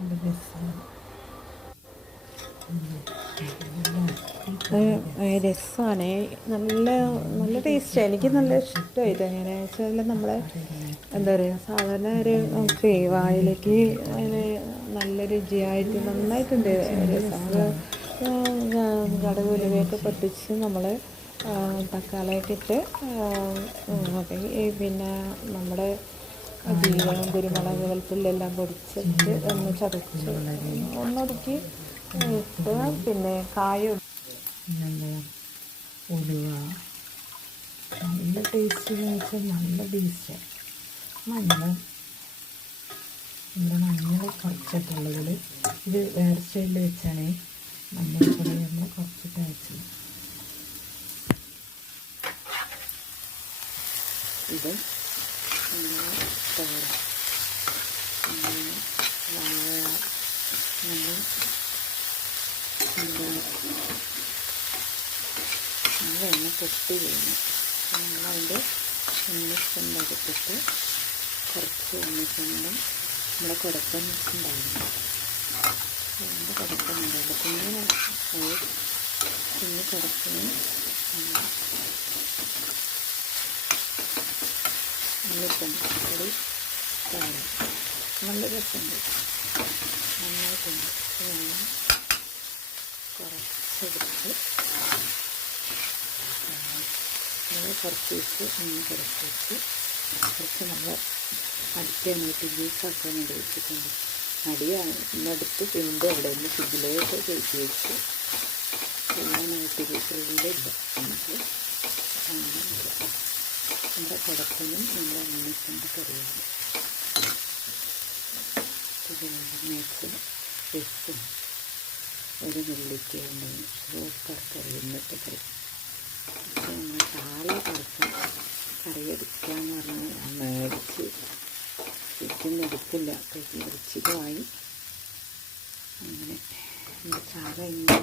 നല്ല രസമാണ്. രസമാണ്, നല്ല നല്ല ടേസ്റ്റാണ്. എനിക്ക് നല്ല ഇഷ്ടമായി ഇത്. എങ്ങനെയാണെന്ന് വെച്ചാൽ നമ്മളെ എന്താ പറയുക, സാധാരണ ഒരു നമുക്ക് വായിലേക്ക് അതിന് നല്ല രുചിയായിട്ട് നന്നായിട്ടുണ്ട്. രസം കടുക് ഉലുവയൊക്കെ പൊട്ടിച്ച് നമ്മൾ തക്കാളിയൊക്കെ ഇട്ട് പിന്നെ നമ്മുടെ ജീരകം കുരുമുളക് വെളുത്തുള്ളിയെല്ലാം പൊടിച്ചിട്ട് ഒന്ന് ചതച്ച് ഒന്നൊതുക്കി ഇട്ട് പിന്നെ കായ പിന്നെന്താ ഉലുവ, നല്ല ടേസ്റ്റ് എന്ന് വെച്ചാൽ നല്ല ടേസ്റ്റാണ്. മഞ്ഞൾ കുറച്ചിട്ടുള്ളതിൽ ഇത് വേറെ സ്റ്റൈലിൽ വെച്ചാണ് മഞ്ഞൾപ്പൊടി നമ്മൾ കുറച്ചിട്ട് അയച്ചത്. ഇത് വെണ്ണ പൊട്ടി വീണു. നമ്മളതിൻ്റെ ഉണ്ണിച്ചെണ്ട എടുത്തിട്ട് കുറച്ച് ഉണ്ണിച്ചെണ്ടം നമ്മളെ കുടപ്പനുണ്ടായിരുന്നു. അതിൻ്റെ കുടപ്പനുണ്ടായിരുന്നു കുഞ്ഞ് കുടപ്പന് ഉണ്ണിച്ചെണ്ട പൊടി താഴെ നല്ല രസമുണ്ട്, നന്നായിട്ടുണ്ട്. വേണം കുറച്ചെടുത്ത് നമ്മൾ കുറച്ച് വെച്ച് കുറച്ച് വെച്ച് കുറച്ച് നമ്മൾ അടിക്കാനായിട്ട് ജ്യൂസാക്കാൻ വേണ്ടി വെച്ചിട്ടുണ്ട്. അടിയാണ് ഇന്നെടുത്ത് വീണ്ടും അവിടെ നിന്ന് ഫ്രിഡ്ജിലേക്ക് കയറ്റി വെച്ച് ചെയ്യാനായിട്ട് ഫ്രിഡ്ജിലില്ല. നമുക്ക് നമ്മുടെ കുടപ്പനും നമ്മുടെ ഉണ്ണിച്ചെണ്ട കറിയാണ്. മേച്ചും വെച്ചും ഒരു നെല്ലിക്ക ഉണ്ടെങ്കിൽ സൂപ്പർ കറി, ഇന്നത്തെ കറി. പക്ഷെ നമ്മൾ ചാള കുറച്ച് കറി എടുക്കാമെന്ന് പറഞ്ഞ് ഞാൻ മേടിച്ച് ശരിക്കൊന്നും എടുക്കില്ല, കൈ വൃശ്ചികമായി. അങ്ങനെ നമ്മുടെ ചാള ഇങ്ങനെ